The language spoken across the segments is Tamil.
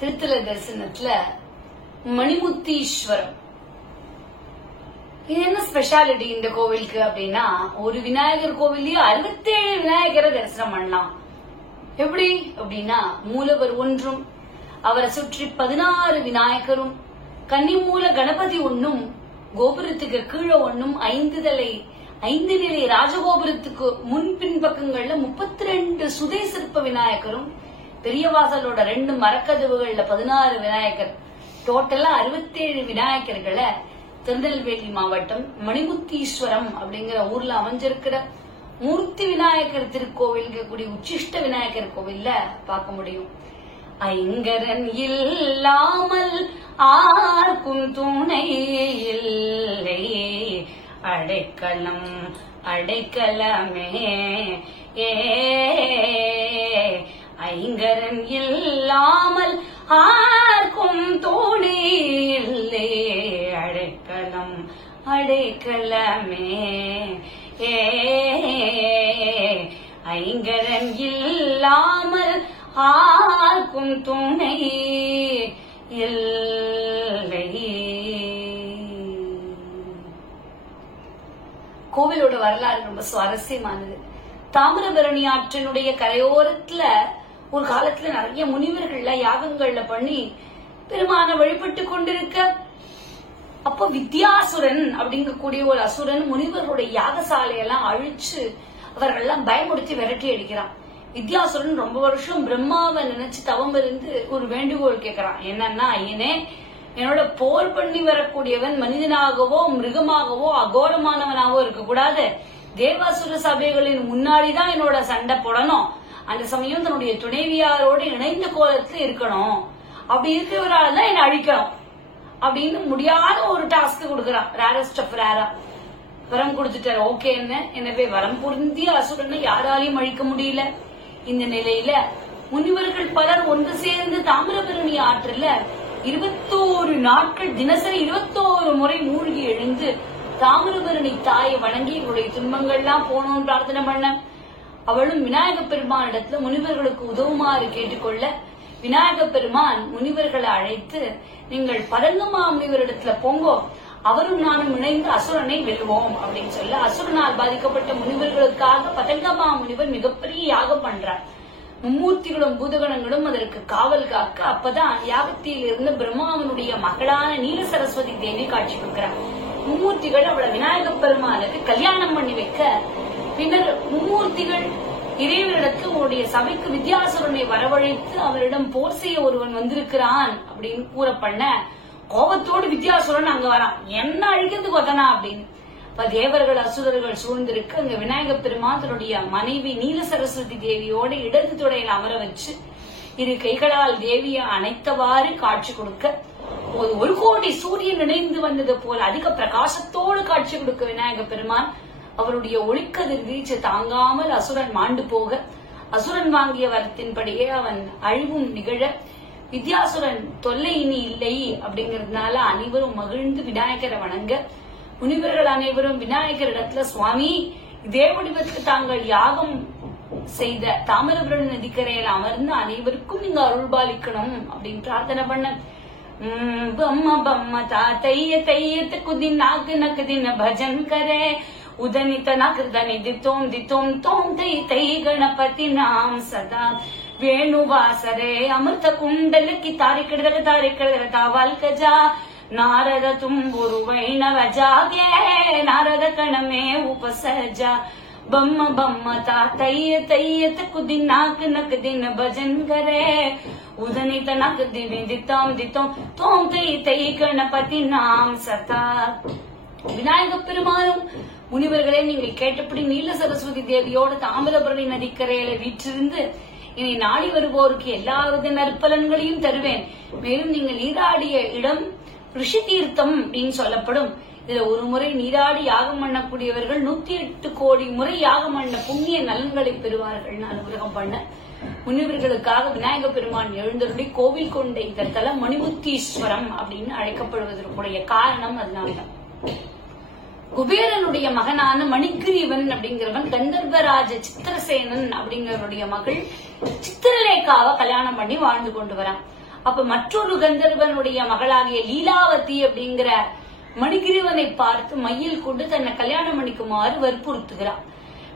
திருத்தல தரிசனத்துல மணிமுத்தீஸ்வரம். இது என்ன ஸ்பெஷாலிட்டி இந்த கோவிலுக்கு அப்படின்னா, ஒரு விநாயகர் கோவில்லயே 67 விநாயகரை தரிசனம் பண்ணலாம். எப்படி அப்படின்னா, மூலவர் ஒன்றும் அவரை சுற்றி 16 விநாயகரும், கன்னிமூல கணபதி ஒன்னும், கோபுரத்துக்கு கீழே ஒன்னும், 5 நிலை ராஜகோபுரத்துக்கு முன்பின் பக்கங்கள்ல 32 சுதை சிற்ப விநாயகரும், பெரிய வாசலோட 2 மரக்கதவுகள்ல 16 விநாயகர், டோட்டலா 67 விநாயகர்களை திருநெல்வேலி மாவட்டம் மணிமுத்தீஸ்வரம் அப்படிங்கிற ஊர்ல அமைஞ்சிருக்கிற மூர்த்தி விநாயகர் திருக்கோவில் கூடிய உச்சிஷ்ட விநாயகர் கோவில்ல பார்க்க முடியும். ஐங்கரன் இல்லாமல் ஆர்க்கும் துணை இல்லை, அடைக்கலம் அடைக்கலமே ஏ. ஐங்கரன் இல்லாமல் ஆர்க்கும் துணை இல்லை, அடைக்கலம் அடைக்கலமே ஏ. ஐங்கரன் இல்லாமல் ஆர்க்கும் துணை இல்லை. கோவிலோட வரலாறு ரொம்ப சுவாரஸ்யமானது. தாமிரபரணி ஆற்றினுடைய கரையோரத்துல ஒரு காலத்துல நிறைய முனிவர்கள்ல யாகங்கள்ல பண்ணி பெருமான வழிபட்டு கொண்டிருக்க, அப்போ வித்யாசுரன் அப்படிங்கக்கூடிய ஒரு அசுரன் முனிவர்களுடைய யாகசாலையெல்லாம் அழிச்சு அவர்கள்லாம் பயமுடுத்தி விரட்டி அடிக்கிறான். வித்யாசுரன் ரொம்ப வருஷம் பிரம்மாவை நினைச்சு தவம் இருந்து ஒரு வேண்டுகோள் கேட்கிறான். என்னன்னா, ஐயனே, என்னோட போர் பண்ணி வரக்கூடியவன் மனிதனாகவோ மிருகமாகவோ அகோரமானவனாகவோ இருக்கக்கூடாது. தேவாசுர சபைகளின் முன்னாடிதான் என்னோட சண்டை போடணும். அந்த சமயம் தன்னுடைய துணைவியாரோடு இணைந்த கோலத்துல இருக்கணும். அப்படி இருக்கிறவரால்தான் என்ன அழிக்கணும் அப்படின்னு முடியாத ஒரு டாஸ்க் கொடுக்கறான். ரேரஸ்ட் ஆஃப் ரேரா வரம் கொடுத்துட்டாரு. ஓகே, எனவே வரம் பொருந்திய அசுரனை யாராலையும் அழிக்க முடியல. இந்த நிலையில முனிவர்கள் பலர் ஒன்று சேர்ந்து தாமிரபரணி ஆற்றுல 21 நாட்கள் தினசரி 21 முறை மூழ்கி எழுந்து தாமிரபரணி தாயை வணங்கி இவருடைய துன்பங்கள்லாம் போனோம்னு பிரார்த்தனை பண்ண, அவளும் விநாயக பெருமானிடத்துல முனிவர்களுக்கு உதவுமாறு கேட்டுக்கொள்ள, விநாயக பெருமான் முனிவர்களை அழைத்து, நீங்கள் பதங்கமா முனிவரிடத்துல போங்கோ, அவரும் நானும் இணைந்து அசுரனை வெல்வோம் அப்படின்னு சொல்ல, அசுரனால் பாதிக்கப்பட்ட முனிவர்களுக்காக பதங்கமா முனிவர் மிகப்பெரிய யாகம் பண்றார். மும்மூர்த்திகளும் பூதகணங்களும் அதற்கு காவல் காக்க, அப்பதான் யாகத்தில் இருந்த பிரம்மாவனுடைய மகளான நீல சரஸ்வதி தேவி காட்சி கொடுக்கிறார். மும்மூர்த்திகள் அவளை விநாயக பெருமானுக்கு கல்யாணம் பண்ணி வைக்க, பின்னர் மும்மூர்த்திகள் இறைவனிடத்தில் உன்னுடைய சபைக்கு வித்யாசுரனை வரவழைத்து அவரிடம் போர் செய்ய ஒருவன் வந்திருக்கிறான் அப்படின்னு கூற பண்ண, கோபத்தோடு வித்யாசுரன் அங்க வரான். என்ன அழிக்கிறதுக்கு வந்தனா அப்படின்னு. இப்ப தேவர்கள் அசுரர்கள் சூழ்ந்திருக்கு. அங்க விநாயக பெருமான் தன்னுடைய மனைவி நீல சரஸ்வதி தேவியோட இடது துடையில அமர வச்சு 2 கைகளால் தேவியை அணைத்தவாறு காட்சி கொடுக்க, ஒரு கோடி சூரியன் இணைந்து வந்தது போல அதிக பிரகாசத்தோடு காட்சி கொடுக்க விநாயக பெருமான் அவருடைய ஒளிக்கதிர் வீச்சு தாங்காமல் அசுரன் மாண்டு போக, அசுரன் வாங்கிய வரத்தின்படியே அவன் அழிவும் நிகழ, வித்யாசுரன் தொல்லை இனி இல்லை அப்படிங்கறதுனால அனைவரும் மகிழ்ந்து விநாயகரை வணங்க, முனிவர்கள் அனைவரும் விநாயகரிடத்துல, சுவாமி, இதே வடிவத்துக்கு தாங்கள் யாகம் செய்த தாமிரபரணி நதிக்கரையில் அமர்ந்து அனைவருக்கும் நீங்க அருள்பாலிக்கணும் அப்படின்னு பிரார்த்தனை பண்ண, பம்ம பம்ம தா தைய தையத்து குதி நாக்கு நக்கு தின பஜன் கரே, உதனித நகர்தனி தித்தோம் தித்தோம் தோம் தை தை கணபதி நாம் சதா வேணுவாசரே அமிர்த குண்டலுக்கு தாரிக்கிடுதல தாவால் கஜா நாரத தும்புரு வைணவ ஜாகே நாரத கணமே உபசஜா பம்ம பம்ம தா தைய தையத்து குதி நாக்கு நக்கு தின பஜன் கரே, உதனித நகர்தினி தித்தோம் தித்தோம் தோம் தை தை கணபதி நாம் சதா. விநாயக பெருமானும், முனிவர்களே, நீங்கள் கேட்டபடி நீல சரஸ்வதி தேவியோட தாமிரபரணி நதிக்கரையில வீற்றிருந்து இனி நாடி வருவோருக்கு எல்லாவித நற்பலன்களையும் தருவேன். மேலும் நீங்கள் நீராடிய இடம் ரிஷி தீர்த்தம் அப்படின்னு சொல்லப்படும். இதுல ஒரு முறை நீராடி யாகம் பண்ணக்கூடியவர்கள் 108 கோடி முறை யாகம் பண்ண புண்ணிய நலன்களை பெறுவார்கள் அனுகிரகம் பண்ண, முனிவர்களுக்காக விநாயக பெருமான் எழுந்தருளி கோவில் கொண்ட இந்த தலம் மணிமுத்தீஸ்வரம் அப்படின்னு அழைக்கப்படுவதற்குரிய காரணம் அதனால்தான். குபேரனுடைய மகனான மணிகிரீவன் அப்படிங்கிறவன் கந்தர்வராஜ சித்திரசேனன் அப்படிங்கிறவருடைய மகள் சித்திரலேகாவை கல்யாணம் பண்ணி வாழ்ந்து கொண்டு வரான். அப்ப மற்றொரு கந்தர்வனுடைய மகளாகிய லீலாவதி அப்படிங்கிற மணிகிரீவனை பார்த்து மையில் கொண்டு தன்னை கல்யாணம் பண்ணிக்குமாறு வற்புறுத்துகிறான்.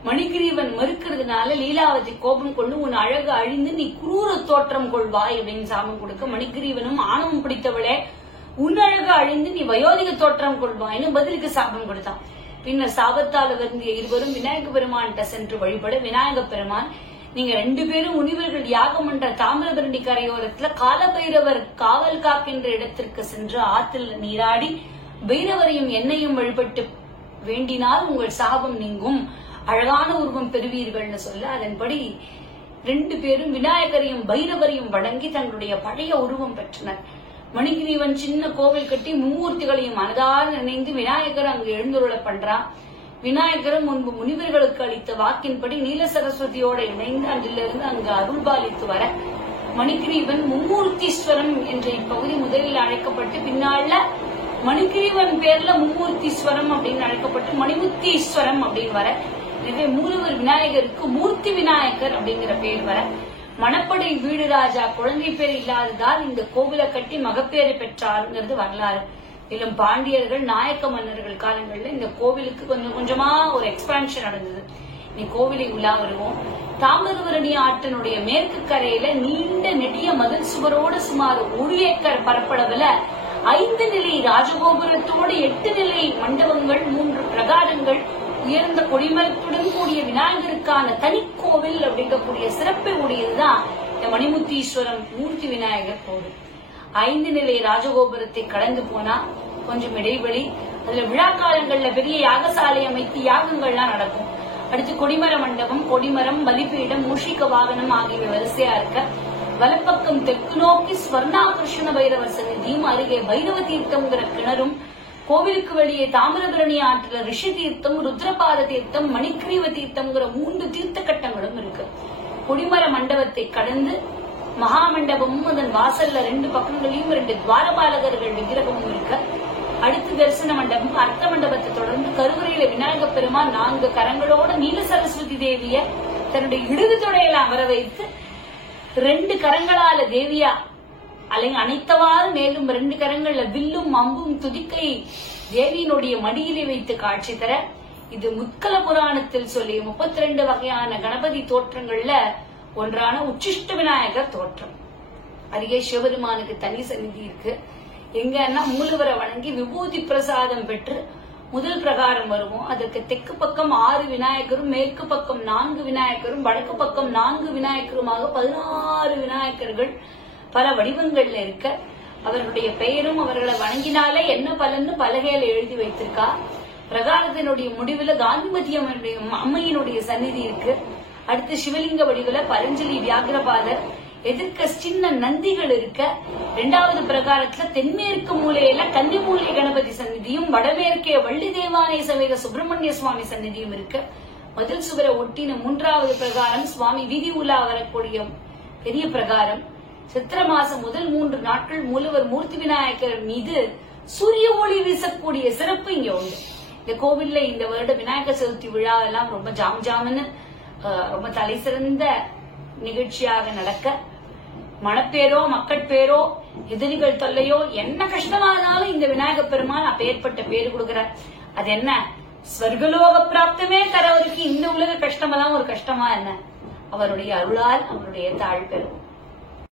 மணிகிரீவன் மறுக்கிறதுனால லீலாவதி கோபம் கொண்டு உன் அழகு அழிந்து நீ குரூர தோற்றம் கொள்வாய் அப்படின்னு சாபம் கொடுக்க, மணிகிரீவனும் ஆணவம் பிடித்தவளே உன் அழகு அழிந்து நீ வயோதிக தோற்றம் கொள்வாய்னு பதிலுக்கு சாபம் கொடுத்தான். பின்னர் சாபத்தால் வருந்திய இருவரும் விநாயக பெருமான்கிட்ட சென்று வழிபட விநாயக பெருமான், நீங்க 2 பேரும் முனிவர்கள் யாகம் என்ற தாமிரபரணி கரையோரத்துல காலபைரவர் காவல் காக்கின்ற இடத்திற்கு சென்று ஆற்றில் நீராடி பைரவரையும் என்னையும் வழிபட்டு வேண்டினால் உங்கள் சாபம் நீங்கும், அழகான உருவம் பெறுவீர்கள்னு சொல்ல, அதன்படி 2 பேரும் விநாயகரையும் பைரவரையும் வணங்கி தங்களுடைய பழைய உருவம் பெற்றனர். மணிகிரீவன் சின்ன கோவில் கட்டி மும்மூர்த்திகளையும் மனதார நினைந்து விநாயகர் அங்கு எழுந்துருள பண்றான். விநாயகரும் முன்பு முனிவர்களுக்கு அளித்த வாக்கின்படி நீல சரஸ்வதியோட இணைந்து அன்றிலிருந்து அங்கு அருள்பாலித்து வர, மணிகிரீவன் மும்மூர்த்தீஸ்வரம் என்ற இப்பகுதி முதலில் அழைக்கப்பட்டு பின்னால மணிகிரீவன் பேர்ல மும்மூர்த்தீஸ்வரம் அப்படின்னு அழைக்கப்பட்டு மணிமுத்தீஸ்வரம் அப்படின்னு வர, எனவே மூலவர் விநாயகருக்கு மூர்த்தி விநாயகர் அப்படிங்கிற பேர் வர, மணப்படை வீடு ராஜா குழந்தை பேர் இல்லாததால் இந்த கோவிலை கட்டி மகப்பேறு பெற்றாருங்கிறது வரலாறு. மேலும் பாண்டியர்கள் நாயக்க மன்னர்கள் காலங்கள்ல இந்த கோவிலுக்கு கொஞ்சம் கொஞ்சமா ஒரு எக்ஸ்பான்ஷன் நடந்தது. நீ கோவிலை உலா வருவோம். தாமிரபரணி ஆற்றினுடைய மேற்கு கரையில நீண்ட நெடிய மதில் சுவரோடு சுமார் 1 ஏக்கர் பரப்பளவுல 5 நிலை ராஜகோபுரத்தோடு 8 நிலை மண்டபங்கள், 3 பிரகாரங்கள், உயர்ந்த கொடிமரத்துடன் கூடிய விநாயகருக்கான தனிக்கோவில் அப்படிங்கக்கூடிய சிறப்பை உடையதுதான் இந்த மணிமுத்தீஸ்வரம் மூர்த்தி விநாயகர் கோவில். 5 நிலை ராஜகோபுரத்தை கடந்து போனா கொஞ்சம் இடைவெளி, அதுல விழா காலங்கள்ல பெரிய யாகசாலை அமைத்து யாகங்கள்லாம் நடக்கும். அடுத்து கொடிமர மண்டபம், கொடிமரம், பலிபீடம், மூஷிக வாகனம் ஆகியவை வரிசையா இருக்க, வலப்பக்கம் தெற்கு நோக்கி ஸ்வர்ணாகிருஷ்ண பைரவர் சன்னிதியும், அருகே பைரவ தீர்த்தம்ங்கிற கிணறும், கோவிலுக்கு வெளியே தாமிரபரணி ஆற்றுல ரிஷி தீர்த்தம், ருத்ரபாத தீர்த்தம், மணிகிரீவ தீர்த்தம்ங்கிற 3 தீர்த்த கட்டங்களும் இருக்கு. கொடிமர மண்டபத்தை கடந்து மகாமண்டபமும் அதன் வாசல்ல 2 பக்கங்களையும் 2 துவாரபாலகர்கள் விக்கிரகமும் இருக்க, அடுத்து தரிசன மண்டபம், அர்த்த மண்டபத்தை தொடர்ந்து கருவறையில விநாயக பெருமான் 4 கரங்களோட நீல சரஸ்வதி தேவிய தன்னுடைய இடது தொடையில அமர வைத்து 2 கரங்களால தேவியா அனைத்தவாறு மேலும் 2 கரங்கள்ல வில்லும் அம்பும் துதிக்கை தேவியினுடைய மடியிலே வைத்து காட்சி தர, இது முத்கல புராணத்தில் சொல்லி 32 வகையான கணபதி தோற்றங்கள்ல ஒன்றான உச்சிஷ்ட விநாயகர் தோற்றம். அருகே சிவபெருமானுக்கு தனி சந்நிதி இருக்கு. எங்கன்னா மூலவரை வணங்கி விபூதி பிரசாதம் பெற்று முதல் பிரகாரம் வருவோம். அதற்கு தெற்கு பக்கம் 6 விநாயகரும், மேற்கு பக்கம் 4 விநாயகரும், வடக்கு பக்கம் 4 விநாயகருமாக 16 விநாயகர்கள் பல வடிவங்கள்ல இருக்க, அவர்களுடைய பெயரும் அவர்களை வணங்கினாலே என்ன பலன்னு பலகையில எழுதி வைத்திருக்கா. பிரகாரத்தினுடைய முடிவுல காந்திமதி அம்மையினுடைய சந்நிதி இருக்கு. அடுத்து சிவலிங்க வடிவுல பரஞ்சலி வியாகிரபாதர், எதிர்க்க சின்ன நந்திகள் இருக்க, 2வது பிரகாரத்துல தென்மேற்கு மூலையில கன்னிமூலை கணபதி சந்நிதியும், வடமேற்கே வள்ளி தேவானை சமேத சுப்பிரமணிய சுவாமி சந்நிதியும் இருக்கு. மதில் சுவரை ஒட்டின 3வது பிரகாரம் சுவாமி வீதி உலா வரக்கூடிய பெரிய பிரகாரம். சித்திர மாசம் முதல் 3 நாட்கள் மூலவர் மூர்த்தி விநாயகர் மீது சூரிய ஒளி வீசக்கூடிய சிறப்பு இங்க உண்டு. இந்த கோவில்ல இந்த வருட விநாயகர் சதுர்த்தி விழா எல்லாம் ரொம்ப ஜாம்னு ரொம்ப தலை சிறந்த நிகழ்ச்சியாக நடக்க, மணப்பேரோ மக்கட்பேரோ எதிரிகள் தொல்லையோ என்ன கஷ்டமானாலும் இந்த விநாயகப் பெருமான் அப்பேற்பட்ட பேரு கொடுக்கிறார். அது என்ன, ஸ்வர்கலோக பிராப்தமே தரவருக்கு இந்த உலக கஷ்டமெல்லாம் ஒரு கஷ்டமா என்ன? அவருடைய அருளால் அவருடைய தாழ் பெறும்.